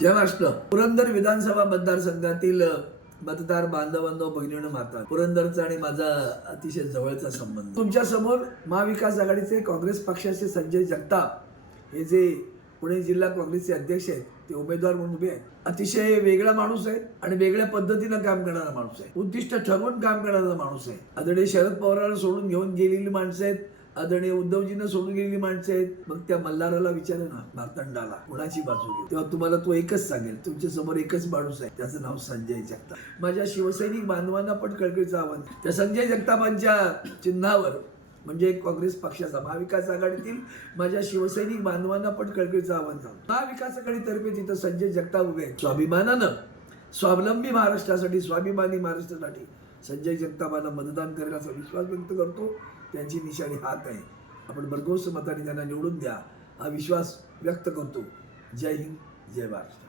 जय महाराष्ट्र पुरंदर विधानसभा मतदारसंघातील मतदार बांधवांनो बहिणीनं माता पुरंदरचा आणि माझा अतिशय जवळचा संबंध. तुमच्यासमोर महाविकास आघाडीचे काँग्रेस पक्षाचे संजय जगताप हे जे पुणे जिल्हा काँग्रेसचे अध्यक्ष आहेत ते उमेदवार म्हणून उभे आहेत. अतिशय वेगळा माणूस आहे आणि वेगळ्या पद्धतीनं काम करणारा माणूस आहे. उद्दिष्ट ठरवून काम करणारा माणूस आहे. आदरणीय शरद पवारांना सोडून घेऊन गेलेली माणसं आहेत. आदरणीय उद्धवजींना सोडून गेलेली माणसं आहेत. मग त्या मल्हाराला विचारा ना भारतंडाला कुणाची बाजू घेऊ? तेव्हा तुम्हाला तो एकच सांगेल. तुमच्यासमोर एकच माणूस आहे. त्याचं नाव संजय जगताप. माझ्या शिवसैनिक बांधवांना पण कळकळीचं आव्हान त्या संजय जगतापांच्या चिन्हावर म्हणजे काँग्रेस पक्षाचा महाविकास आघाडीतील माझ्या शिवसैनिक बांधवांना पण कळकळीचं आव्हान सांगतो महाविकास आघाडीतर्फे तिथं संजय जगताप उभे आहेत स्वाभिमानानं स्वावलंबी महाराष्ट्रासाठी स्वाभिमानी महाराष्ट्रासाठी संजय जगतापांना मतदान करेल असा विश्वास व्यक्त करतो. त्यांची निशाणी हात आहे. आपण भरघोस मताने त्यांना निवडून द्या हा विश्वास व्यक्त करतो. जय हिंद जय महाराष्ट्र.